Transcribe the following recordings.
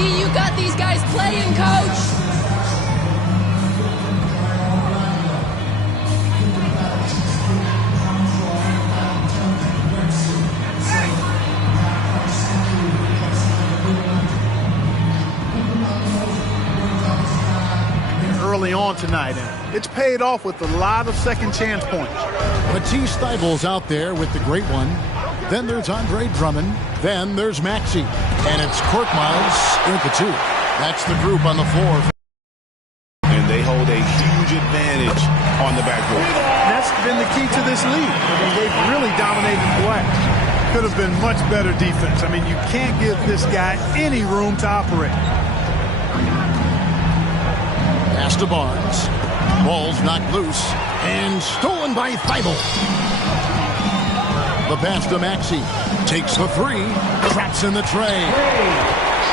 see you got these guys playing, Coach. Early on tonight, and it's paid off with a lot of second chance points. Matisse Thybulle's out there with the great one. Then there's Andre Drummond. Then there's Maxey. And it's Korkmaz with the two. That's the group on the floor. And they hold a huge advantage on the backboard. That's been the key to this league. I mean, they've really dominated the glass. Could have been much better defense. I mean, you can't give this guy any room to operate. Pass to Barnes. Ball's knocked loose and stolen by Thybulle. The pass to Maxey. Takes the three. Traps in the tray.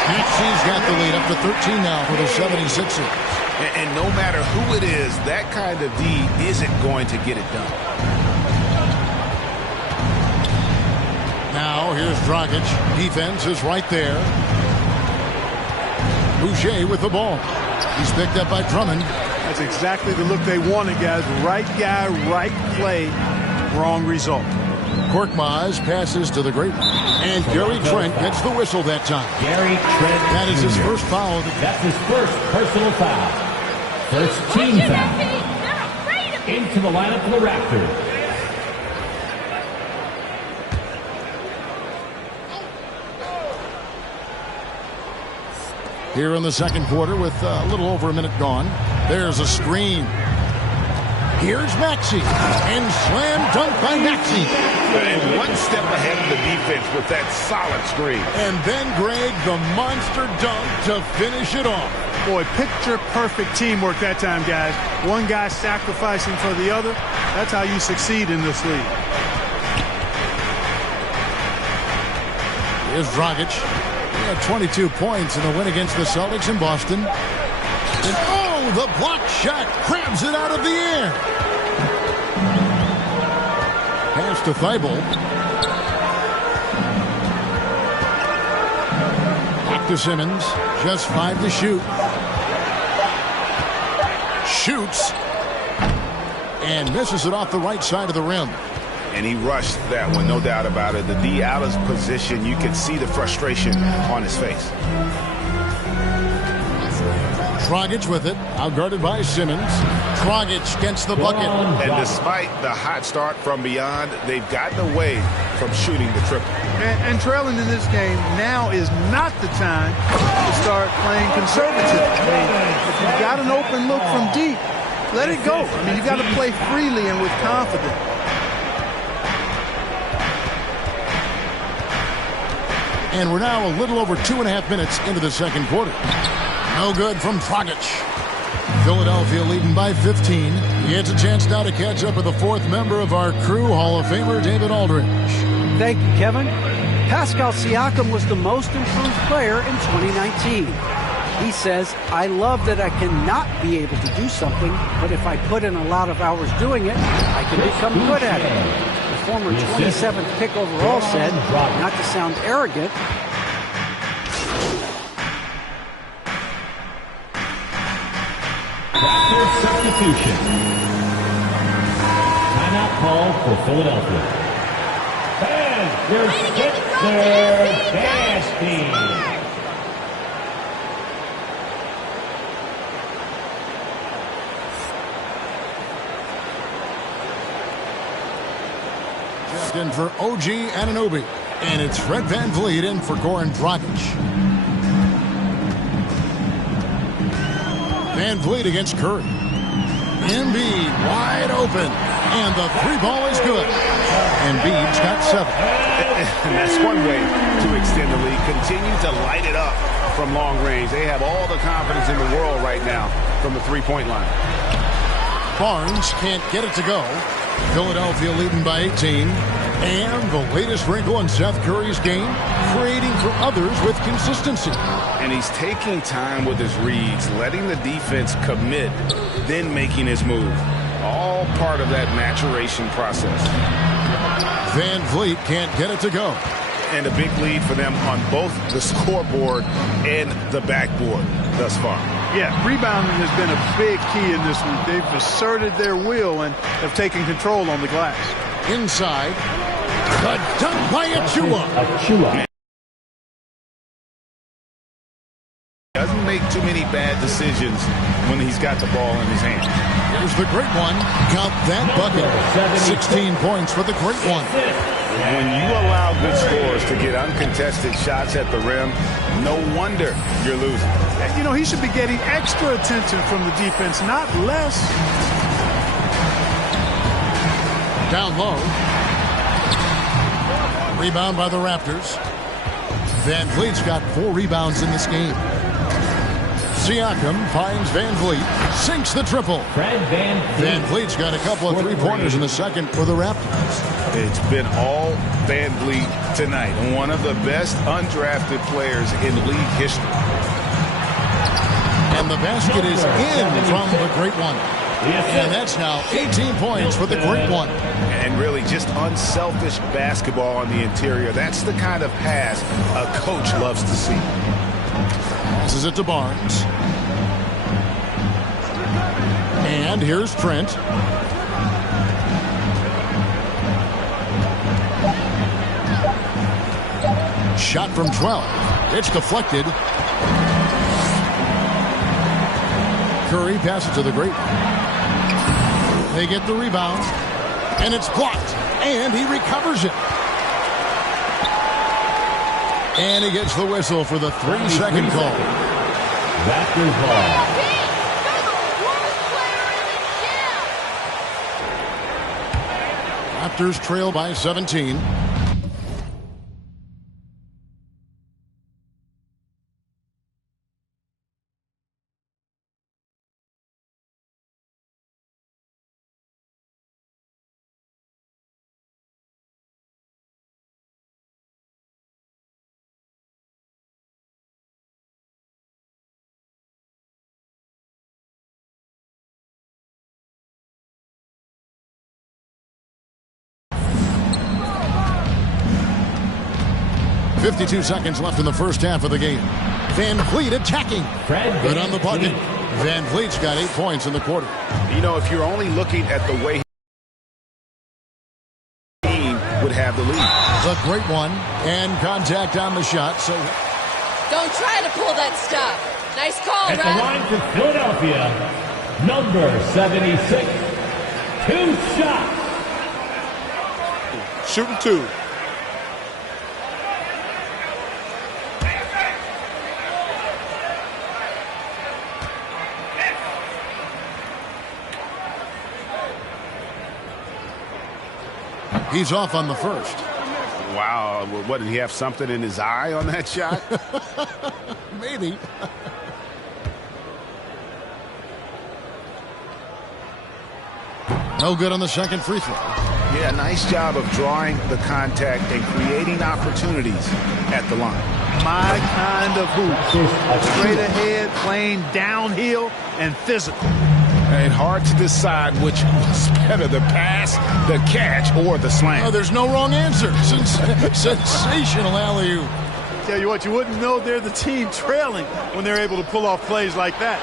Maxey's got the lead up to 13 now for the 76ers. And no matter who it is, that kind of D isn't going to get it done. Now here's Dragic. Defense is right there. Boucher with the ball. He's picked up by Drummond. That's exactly the look they wanted, guys. Right guy, right play, wrong result. Korkmaz passes to the great one. And Gary Trent gets the whistle that time. Gary Trent. That is his first foul. That's his first personal foul. First team foul. Into the lineup for the Raptors. Here in the second quarter with a little over a minute gone. There's a screen. Here's Maxey. And slam dunk by Maxey. And one step ahead of the defense with that solid screen. And then, Greg, the monster dunk to finish it off. Boy, picture perfect teamwork that time, guys. One guy sacrificing for the other. That's how you succeed in this league. Here's Dragic. He had 22 points in the win against the Celtics in Boston. And oh, the block shot grabs it out of the air. Pass to Thybulle. Back to Simmons. Just 5 to shoot. Shoots. And misses it off the right side of the rim. And he rushed that one, no doubt about it. The D out of position, you can see the frustration on his face. Dragic with it, outguarded by Simmons. Dragic gets the bucket. And despite the hot start from beyond, they've gotten away from shooting the triple. And trailing in this game, now is not the time to start playing conservative. I mean, if you've got an open look from deep, let it go. I mean, you've got to play freely and with confidence. And we're now a little over 2.5 minutes into the second quarter. No good from Dragic. Philadelphia leading by 15. He gets a chance now to catch up with the fourth member of our crew, Hall of Famer David Aldridge. Thank you, Kevin. Pascal Siakam was the most improved player in 2019. He says, I love that I cannot be able to do something, but if I put in a lot of hours doing it, I can become good at it. The former 27th pick overall said, not to sound arrogant, substitution. Timeout called for Philadelphia. And there's Spencer Nasty. In for OG Anunoby. And it's Fred VanVleet in for Goran Dragic. VanVleet against Curry. Embiid wide open. And the three ball is good. Embiid's got 7. And that's one way to extend the lead. Continue to light it up from long range. They have all the confidence in the world right now from the three-point line. Barnes can't get it to go. Philadelphia leading by 18. And the latest wrinkle in Seth Curry's game, creating for others with consistency. And he's taking time with his reads, letting the defense commit, then making his move. All part of that maturation process. VanVleet can't get it to go. And a big lead for them on both the scoreboard and the backboard thus far. Yeah, rebounding has been a big key in this one. They've asserted their will and have taken control on the glass. Inside. The dunk by Achua. Doesn't make too many bad decisions when he's got the ball in his hand. Here's the great one. Count that bucket. 16 points for the great one. When you allow good scorers to get uncontested shots at the rim, no wonder you're losing. You know, he should be getting extra attention from the defense, not less. Down low. Rebound by the Raptors. Van Vliet's got 4 rebounds in this game. Siakam finds Van Vliet, sinks the triple. Van Vliet's got a couple of three-pointers in the second for the Raptors. It's been all Van Vliet tonight. One of the best undrafted players in league history. And the basket is in from the great one. And that's now 18 points for the great one. And really just unselfish basketball on the interior. That's the kind of pass a coach loves to see. Passes it to Barnes. And here's Trent. Shot from 12. It's deflected. Curry passes to the great one. They get the rebound. And it's blocked. And he recovers it. And he gets the whistle for the 3-second call. Raptors ball. Raptors trail by 17. .52 seconds left in the first half of the game. Van Vliet attacking. Good on the bucket. Van Vliet's got 8 points in the quarter. You know, if you're only looking at the way he would have the lead. The great one. And contact on the shot. So Don't try to pull that stuff. Nice call, At the Red. line for Philadelphia, number 76. 2 shots. Shooting 2. he's off on the first. Wow. What, did he have something in his eye on that shot? Maybe. No good on the second free throw. Yeah, nice job of drawing the contact and creating opportunities at the line. My kind of hoop. Straight ahead, playing downhill, and physical. And hard to decide which was better, the pass, the catch, or the slam. Oh, there's no wrong answer. Sensational alley-oop. Tell you what, you wouldn't know they're the team trailing when they're able to pull off plays like that.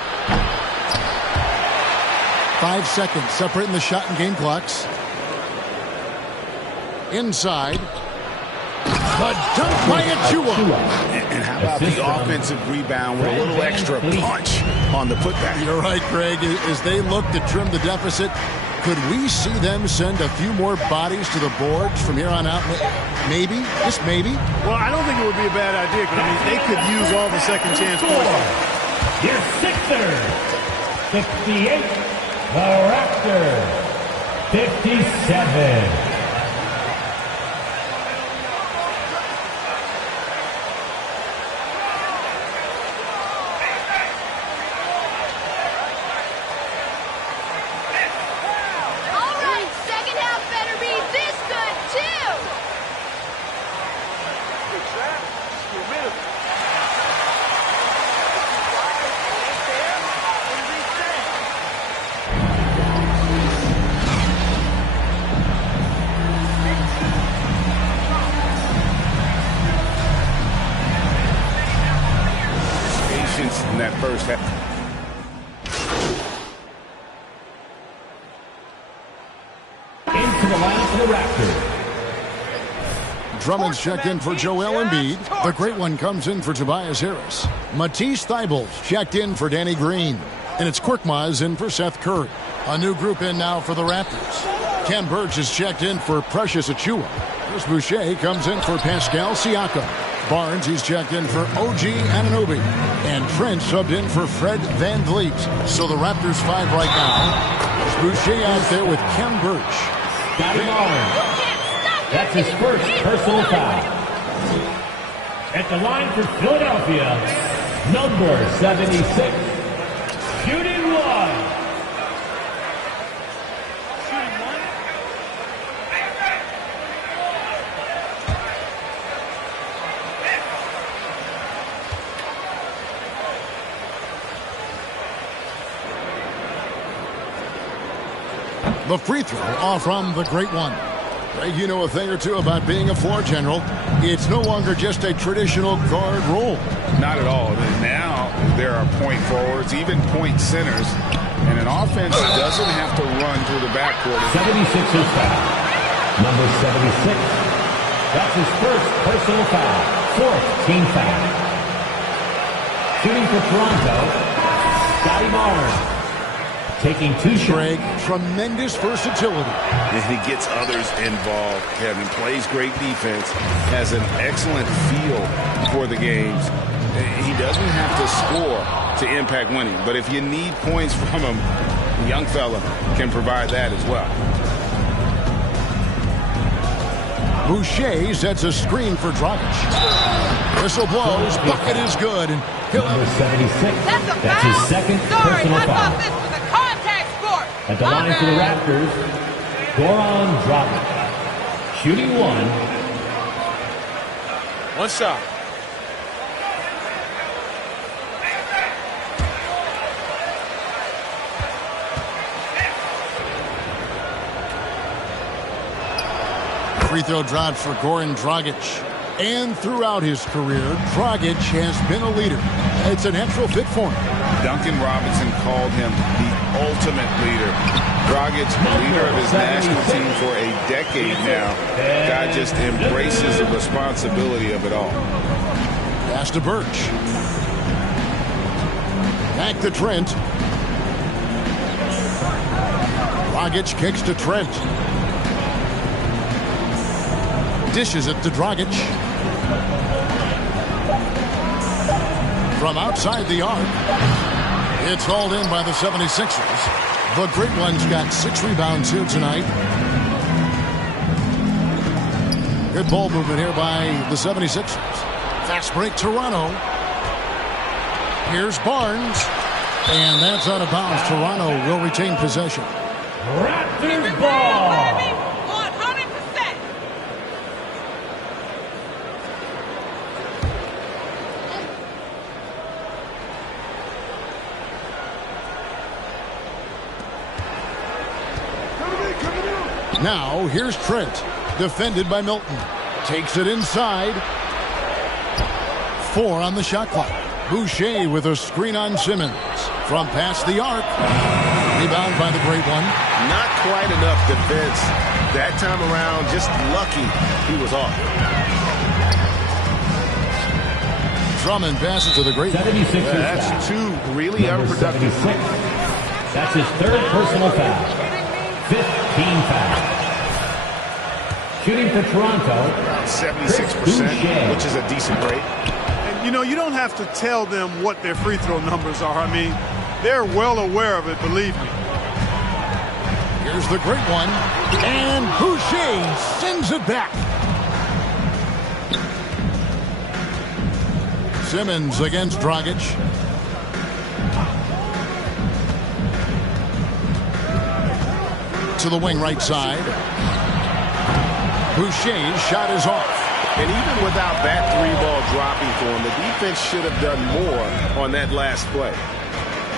5 seconds separating the shot and game clocks. Inside. The dunk by Achua. And how about the offensive rebound with a little extra punch on the putback? You're right, Craig. As they look to trim the deficit, could we see them send a few more bodies to the boards from here on out? Maybe, just maybe. Well, I don't think it would be a bad idea. I mean, they could use all the second chance points. Your Sixers, 68. The Raptors, 57. Into the lineup for the Raptors. Drummond's checked in for Joel Embiid. The great one comes in for Tobias Harris. Matisse Thybulle's checked in for Danny Green. And it's Korkmaz in for Seth Curry. A new group in now for the Raptors. Ken Burge is checked in for Precious Achiuwa. Chris Boucher comes in for Pascal Siakam. Barnes, he's checked in for OG Anunoby. And Trent subbed in for Fred VanVleet. So the Raptors 5 right now. Chris Boucher out there with Ken Burge. Scotty Barnes. That's his first personal foul. At the line for Philadelphia, number 76, shooting one. The free throw off from the great one. Greg, you know a thing or two about being a floor general. It's no longer just a traditional guard role. Not at all. Now there are point forwards, even point centers, and an offense doesn't have to run through the backcourt. 76ers foul. Number 76. That's his first personal foul. Fourth team foul. Shooting for Toronto, Scotty Barnes. Taking two shots. Greg, tremendous versatility. And he gets others involved. Kevin plays great defense, has an excellent feel for the games. He doesn't have to score to impact winning, but if you need points from him, the young fella can provide that as well. Boucher sets a screen for Dragic. Whistle blows, bucket is good. And number 76. That's his second personal foul. At the line for the Raptors, Goran Dragic. Shooting one. One shot. Free throw dropped for Goran Dragic. And throughout his career, Dragic has been a leader. It's a natural fit for him. Duncan Robinson called him the ultimate leader. Dragic, leader of his national team for a decade now. Guy just embraces the responsibility of it all. Pass to Birch. Back to Trent. Dragic kicks to Trent. Dishes it to Dragic. From outside the arc. It's hauled in by the 76ers. The great one's got 6 rebounds here tonight. Good ball movement here by the 76ers. Fast break, Toronto. Here's Barnes. And that's out of bounds. Toronto will retain possession. Raptors ball. Now, here's Trent, defended by Milton. Takes it inside. 4 on the shot clock. Boucher with a screen on Simmons. From past the arc. Rebound by the great one. Not quite enough defense. That time around, just lucky he was off. Drummond passes to the great one. 76ers That's foul. 2 really Number unproductive. 76. That's his third personal foul. 15 foul. Shooting for Toronto, 76%, which is a decent rate. And, you know, you don't have to tell them what their free throw numbers are. I mean, they're well aware of it, believe me. Here's the great one. And Boucher sends it back. Simmons against Dragic. To the wing right side. Boucher's shot is off. And even without that 3-ball dropping for him, the defense should have done more on that last play.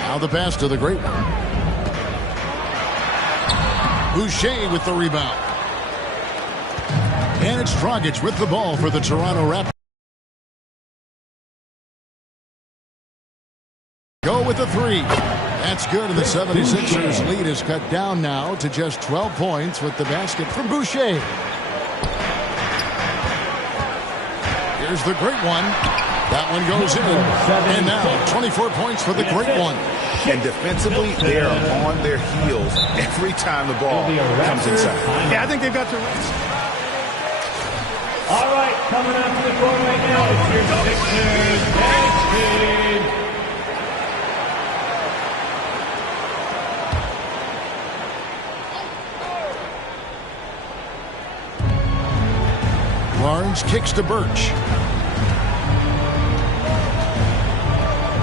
Now the pass to the great one. Boucher with the rebound. And it's Dragic with the ball for the Toronto Raptors. Go with the 3. That's good, and the 76ers lead is cut down now to just 12 points with the basket from Boucher. Here's the great one. That one goes in. And now 24 points for the great one. And defensively, they are on their heels every time the ball comes inside. Yeah, I think they've got to. All right, coming up to the court right now, it's your Sixers next team. Barnes kicks to Birch.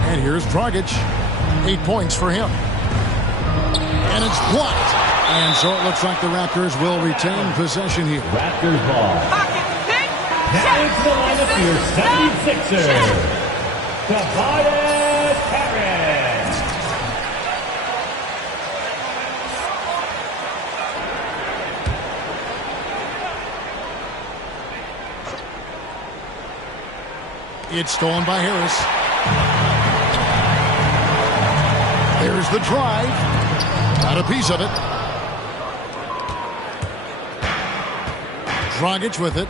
And here's Dragic. 8 points for him. And it's blocked. And so it looks like the Raptors will retain possession here. Raptors ball. Now into the lineup for your 76ers. Tobias Harris. It's stolen by Harris. There's the drive. Got a piece of it. Dragic with it.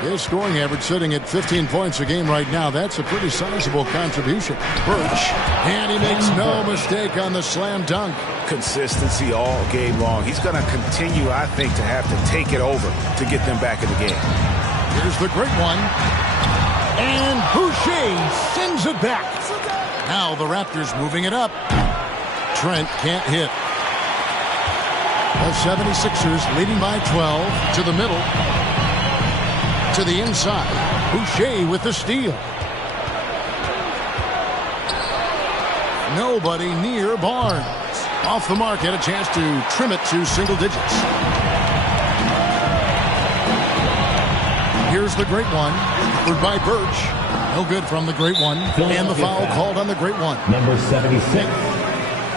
His scoring average sitting at 15 points a game right now. That's a pretty sizable contribution. Birch. And he makes no mistake on the slam dunk. Consistency all game long. He's going to continue, I think, to have to take it over to get them back in the game. Here's the great one. And Boucher sends it back. Now the Raptors moving it up. Trent can't hit. The 76ers leading by 12 to the middle. To the inside. Boucher with the steal. Nobody near Barnes. Off the mark, had a chance to trim it to single digits. Here's the great one. Covered by Birch. No good from the great one. And the foul called on the great one. Number 76.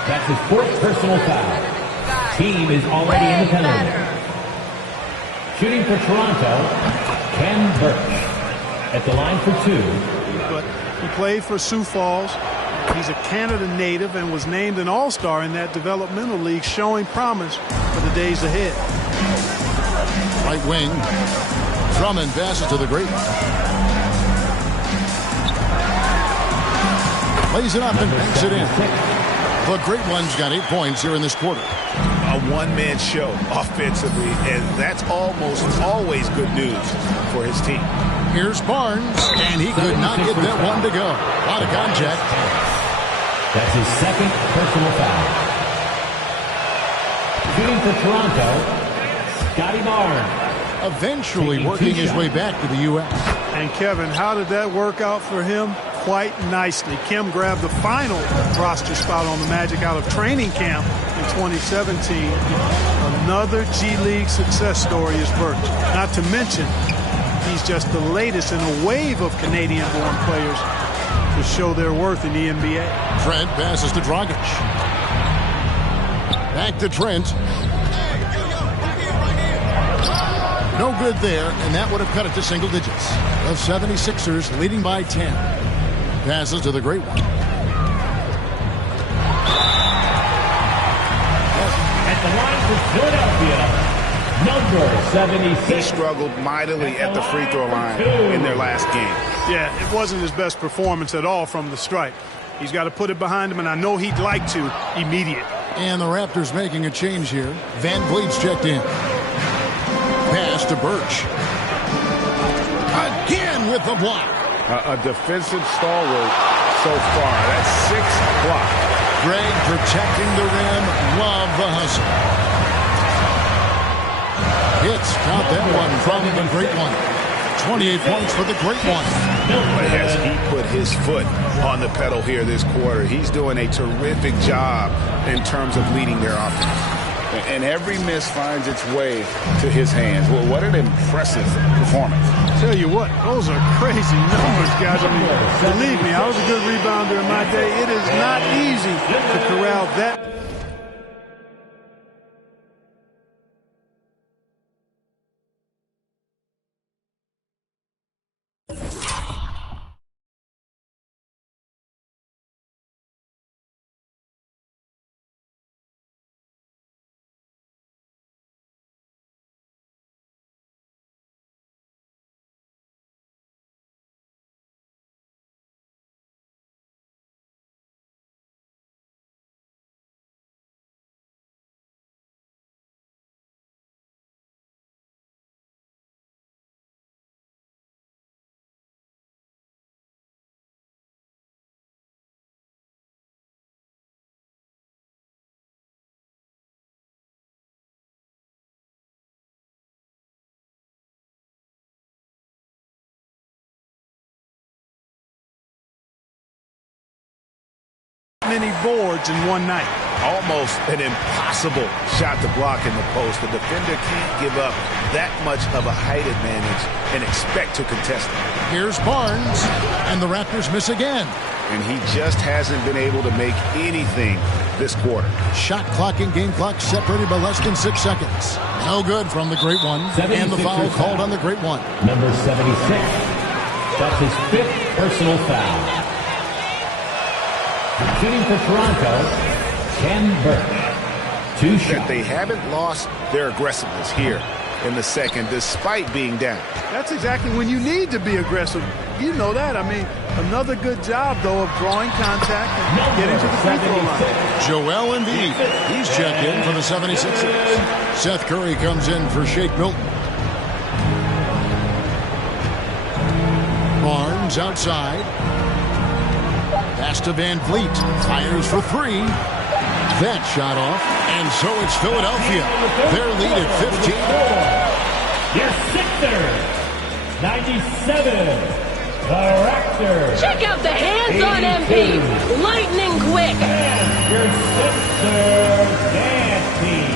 That's his fourth personal foul. Team is already in the penalty. Shooting for Toronto, Ken Birch. At the line for two. But he played for Sioux Falls. He's a Canada native and was named an all-star in that developmental league, showing promise for the days ahead. Right wing. Drummond passes to the great one. Lays it up and banks it in. The great one's got 8 points here in this quarter. A one-man show offensively, and that's almost always good news for his team. Here's Barnes, and he could not get that one to go. A lot of contact. That's his second personal foul. Shooting for Toronto, Scotty Barnes. Eventually working his way back to the U.S. And Kevin, how did that work out for him? Quite nicely. Kim grabbed the final roster spot on the Magic out of training camp in 2017. Another G League success story is Birch. Not to mention, he's just the latest in a wave of Canadian-born players to show their worth in the NBA. Trent passes to Dragic. Back to Trent. No good there, and that would have cut it to single digits. The 76ers leading by 10. Passes to the great one. At the line for Philadelphia, number 76. He struggled mightily at the free throw line in their last game. Yeah, it wasn't his best performance at all from the stripe. He's got to put it behind him, and I know he'd like to immediate. And the Raptors making a change here. Van Vliet's checked in. Pass to Birch. Again with the block. A defensive stalwart so far. That's 6 blocks. Greg protecting the rim. Love the hustle. Hits. Count that one from the great one. 28 points for the great one. But as he put his foot on the pedal here this quarter, he's doing a terrific job in terms of leading their offense. And every miss finds its way to his hands. Well, what an impressive performance. Tell you what, those are crazy numbers, guys. I mean, believe me, I was a good rebounder in my day. It is not easy to corral that many boards in one night. Almost an impossible shot to block in the post. The defender can't give up that much of a height advantage and expect to contest it. Here's Barnes, and the Raptors miss again. And he just hasn't been able to make anything this quarter. Shot clock and game clock separated by less than 6 seconds. No good from the great one. And the foul called on the great one. Number 76. That's his 5th personal foul. Shooting for Toronto, Ken Burke. 2 shots. They haven't lost their aggressiveness here in the second, despite being down. That's exactly when you need to be aggressive. You know that. I mean, another good job, though, of drawing contact and getting to the free throw line. Joel Embiid. He's checked in for the 76ers. Seth Curry comes in for Shake Milton. Barnes outside. Pass to Van Vliet. Fires for 3. That shot off. And so it's Philadelphia. Their lead at 15. Your Sixers, 97. The Raptors. Check out the hands on MP. Lightning quick. And your Sixers dance team.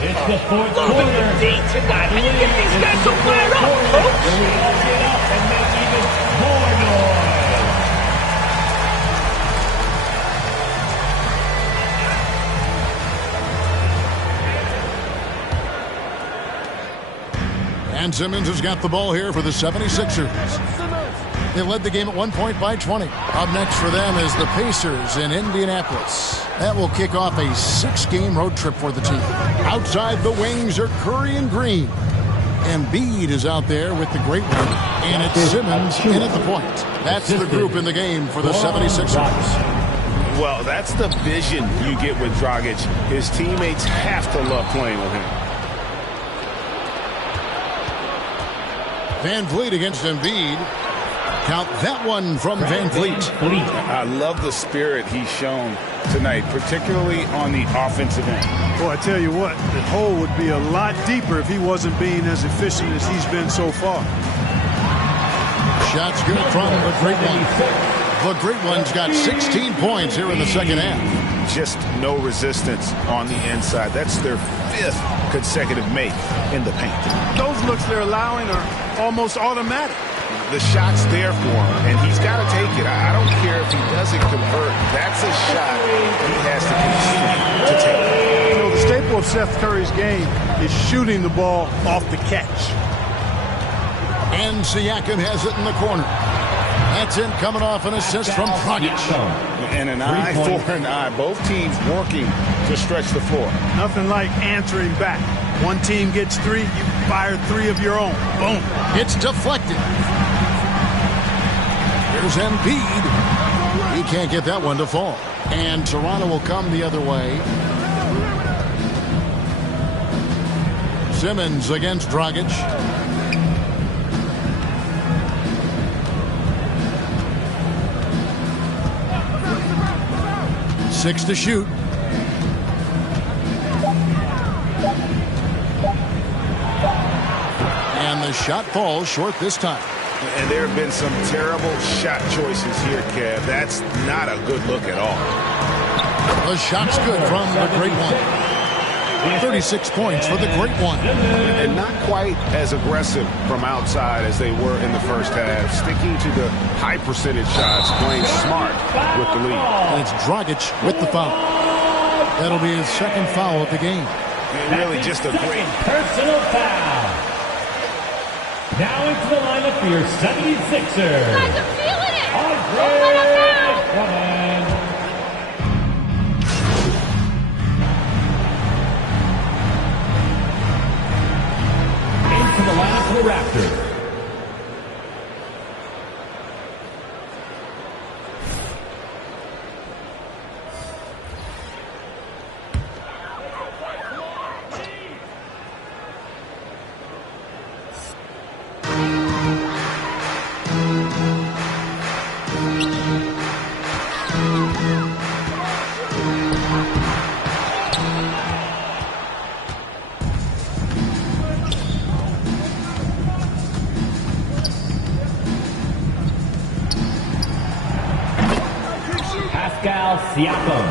It's the fourth quarter. Deep tonight. How you get these guys so fired up, coach? We all get up and make even more noise. And Simmons has got the ball here for the 76ers. They led the game at 1 point by 20. Up next for them is the Pacers in Indianapolis. That will kick off a 6-game road trip for the team. Outside the wings are Curry and Green. Embiid is out there with the great one. And it's Simmons in at the point. That's the group in the game for the 76ers. Well, that's the vision you get with Dragic. His teammates have to love playing with him. Van Vliet against Embiid. Count that one from Van Vliet. I love the spirit he's shown tonight, particularly on the offensive end. Boy, I tell you what, the hole would be a lot deeper if he wasn't being as efficient as he's been so far. Shots good from the great one. The great one's got 16 points here in the second half. Just no resistance on the inside. That's their 5th consecutive make in the paint. Those looks they're allowing are almost automatic. The shot's there for him, and he's got to take it. I don't care if he doesn't convert. That's a shot he has to continue to take. You know, the staple of Seth Curry's game is shooting the ball off the catch. And Siakam has it in the corner. That's it, coming off an assist from Dragic. And an eye for an eye. Both teams working to stretch the floor. Nothing like answering back. One team gets 3, you fire 3 of your own. Boom. It's deflected. Here's Embiid. He can't get that one to fall. And Toronto will come the other way. Simmons against Dragic. Six to shoot. And the shot falls short this time. And there have been some terrible shot choices here, Kev. That's not a good look at all. The shot's good from the Great One. 36 points for the Great One. And not quite as aggressive from outside as they were in the first half. Sticking to the high percentage shots, playing smart with the lead. And it's Dragic with the foul. That'll be his second foul of the game. And really just a great personal foul. Now into the lineup for your 76ers. You guys are feeling it. Andre into the lineup for the Raptors. Siakam.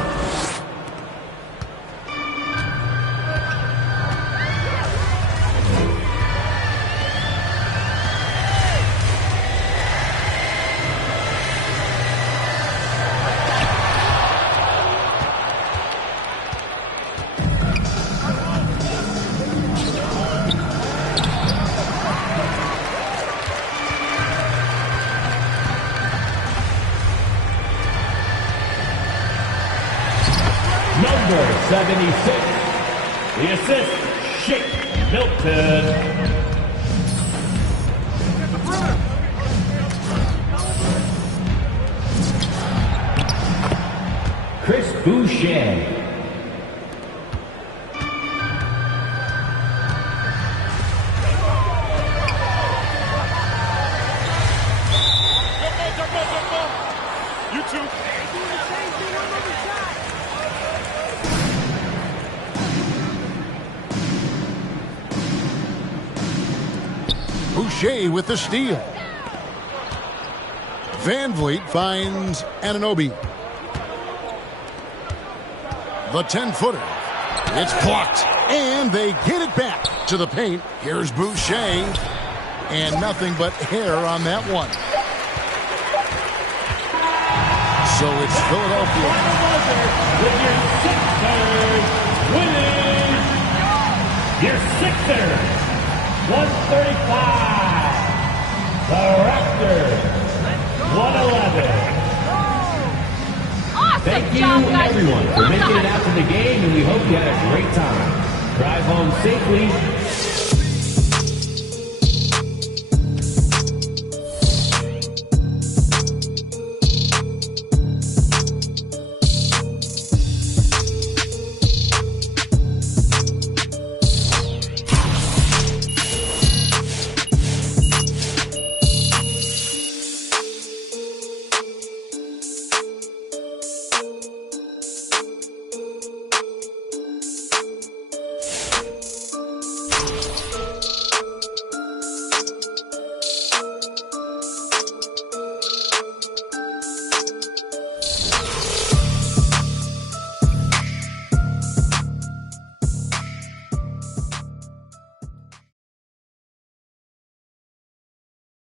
Number 76, the assist, Shake Milton. Chris Boucher. You too. Boucher with the steal. Van Vliet finds Anunoby. The 10-footer. It's blocked. And they get it back to the paint. Here's Boucher. And nothing but hair on that one. So it's Philadelphia. With your Sixers winning. Your Sixers. 135. The Raptors. 111. Awesome Thank you, job, guys. everyone, for Well making done. it out to the game, and we hope you had a great time. Drive home safely.